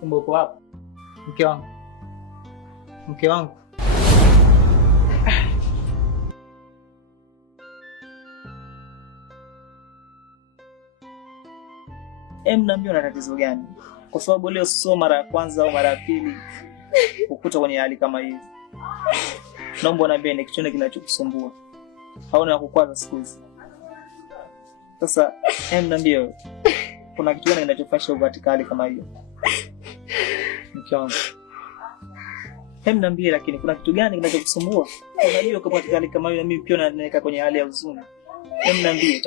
Kumbe uko hapa. Mke wangu. Mke wangu. Niambie una tatizo gani? Kwa sababu leo sio mara ya kwanza au mara ya pili ukuta kwenye hali kama hii. Naomba niambie ni kitu gani kinachokusumbua. Hauna kukwaza siku hizi. Sasa niambie kuna kitu gani kinachofanya uvatikali kama hiyo? Mke wangu. Niambie lakini kuna kitu gani kinachokusumbua? Unajua kwa patikali kama hiyo mimi pia naweka kwenye hali ya huzuni. Niambie.